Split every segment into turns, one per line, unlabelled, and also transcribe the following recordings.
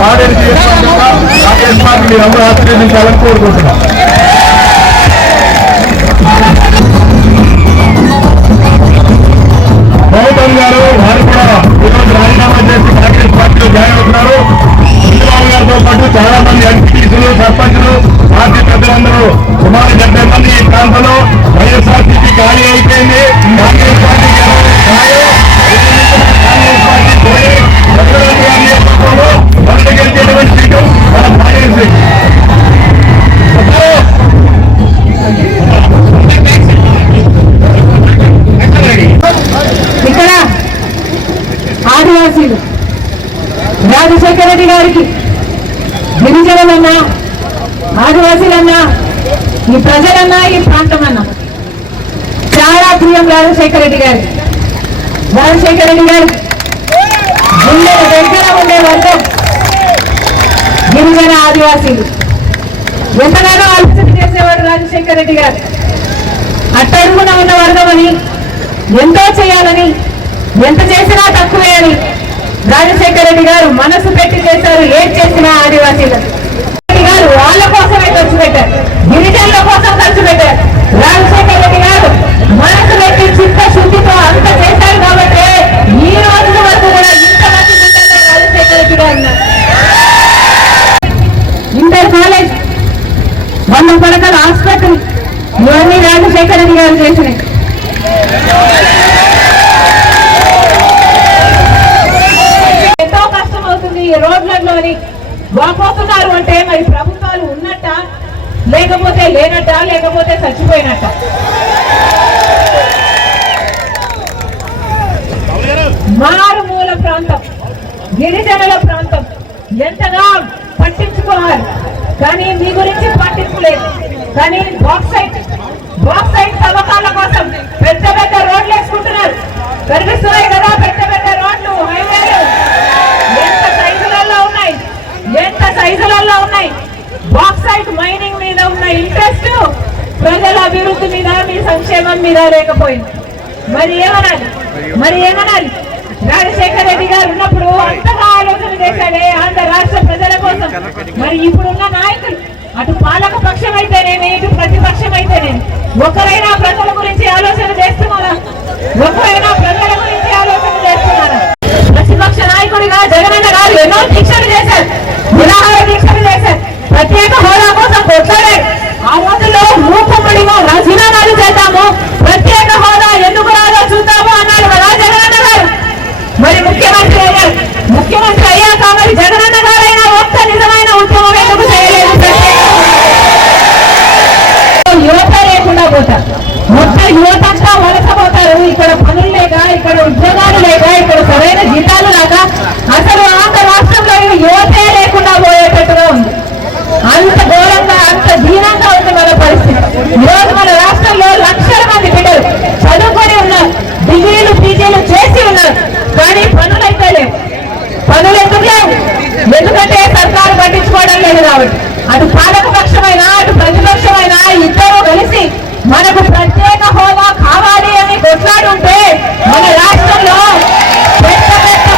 Paderu Rakesh party మీరు అందరూ ఆశీర్వదించాలని కోరుకుంటున్నాం
ఆదివాసీలన్నా ఈ ప్రజలన్నా ఈ ప్రాంతం అన్నా చాలా ప్రియం రాజశేఖర రెడ్డి గారు. రాజశేఖర రెడ్డి గారు గుండె దగ్గర ఉండే వర్గం గిరిజన ఆదివాసీలు. ఎంతగానో ఆలోచన చేసేవాడు రాజశేఖర రెడ్డి గారు. అట్టడుగున ఉన్న వర్గం అని ఎంతో చేయాలని ఎంత చేసినా తక్కువే అని రాజశేఖర రెడ్డి గారు మనసు పెట్టి చేశారు ఏం చేసినా ఆదివాసీలకు గారు వాళ్ళ కోసమే ఖర్చు పెట్టారు. గిరిజనుల కోసం ఖర్చు పెట్టారు. రాజశేఖర రెడ్డి గారు మనసు పెట్టి చిత్త శుద్ధితో అంత చేశారు కాబట్టి ఈ రోజు వరకు కూడా ఇంత మంచి రాజశేఖర రెడ్డి గారు ఇంటర్ కాలేజ్ వంద పడకల ఆసుపత్రి ఇవన్నీ రాజశేఖర రెడ్డి గారు చేసినాయి ఎంతో కష్టం అవుతుంది ఈ రోడ్లలోని వాపోతున్నారు అంటే మరి ప్రభుత్వాలు ఉన్నట్ట లేకపోతే లేనట్ట లేకపోతే చచ్చిపోయినట్ట? మారుమూల ప్రాంతం గిరిజనుల ప్రాంతం ఎంతగా పట్టించుకోవాలి. కానీ మీ గురించి పట్టింపు కానీ బాక్సైట్ బాక్సైట్ తవ్వకాల కోసం పెద్ద పెద్ద రోడ్లు వేసుకుంటున్నారు. కనిపిస్తున్నాయి కదా పెద్ద పెద్ద రోడ్లు హైవేలు. ఎంత సైజులలో ఉన్నాయి? ఎంత సైజులలో ఉన్నాయి? బాక్సైట్ మైనింగ్ మీద ఉన్న ఇంట్రెస్ట్ ప్రజల అభివృద్ధి మీద మీ సంక్షేమం మీద లేకపోయింది. మరి ఏమనాలి? మరి ఏమనాలి? రాజశేఖర రెడ్డి గారు ఉన్నప్పుడు అంతగా ఆలోచన చేశాడే ఆంధ్ర రాష్ట్ర ప్రజల కోసం. మరి ఇప్పుడున్న నాయకులు అటు పాలక పక్షం అయితేనేమి ఇటు ప్రతిపక్షం అయితేనేమి ఒకరైనా ప్రజల గురించి ఆలోచన చేస్తున్నారా? ఒకరైనా ప్రజల గురించి ఆలోచన చేస్తున్నారా? ప్రతిపక్ష నాయకుడిగా జగనన్న గారు ఎన్నో శిక్షలు చేశారు. ఉదాహరణ చేశారు ప్రత్యేక హోదా కోసం కొట్లాడారు దీనంగా ఉంది మన పరిస్థితి. ఈరోజు మన రాష్ట్రంలో లక్షల మంది బిడ్డలు చదువుకొని ఉన్నారు డిగ్రీలు పీజీలు చేసి ఉన్నారు. కానీ పనులు అయితే లేవు. పనులు ఎందుకు లేవు? ఎందుకంటే సర్కారు పట్టించుకోవడం లేదు కాబట్టి. అటు పాలకపక్షమైనా అటు ప్రతిపక్షమైనా ఇద్దరు కలిసి మనకు ప్రత్యేక హోదా కావాలి అని కొట్లాడుంటే మన రాష్ట్రంలో పెద్ద పెద్ద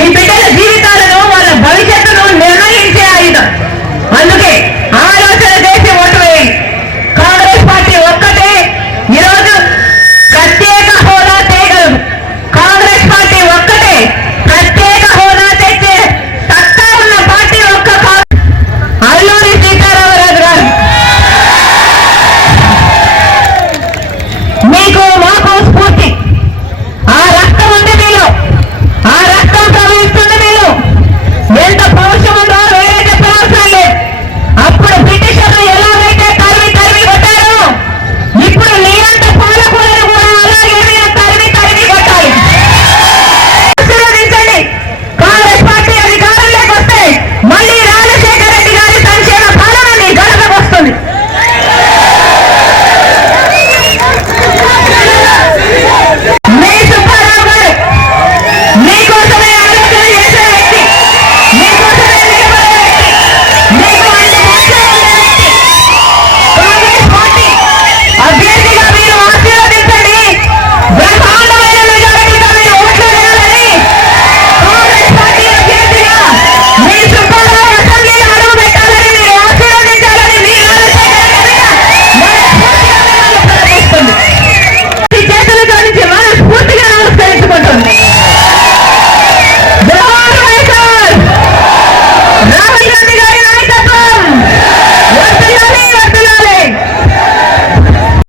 మీ బిడ్డల జీవితాలను వాళ్ళ భవిష్యత్తును నిర్ణయించే ఆయుధం అందుకే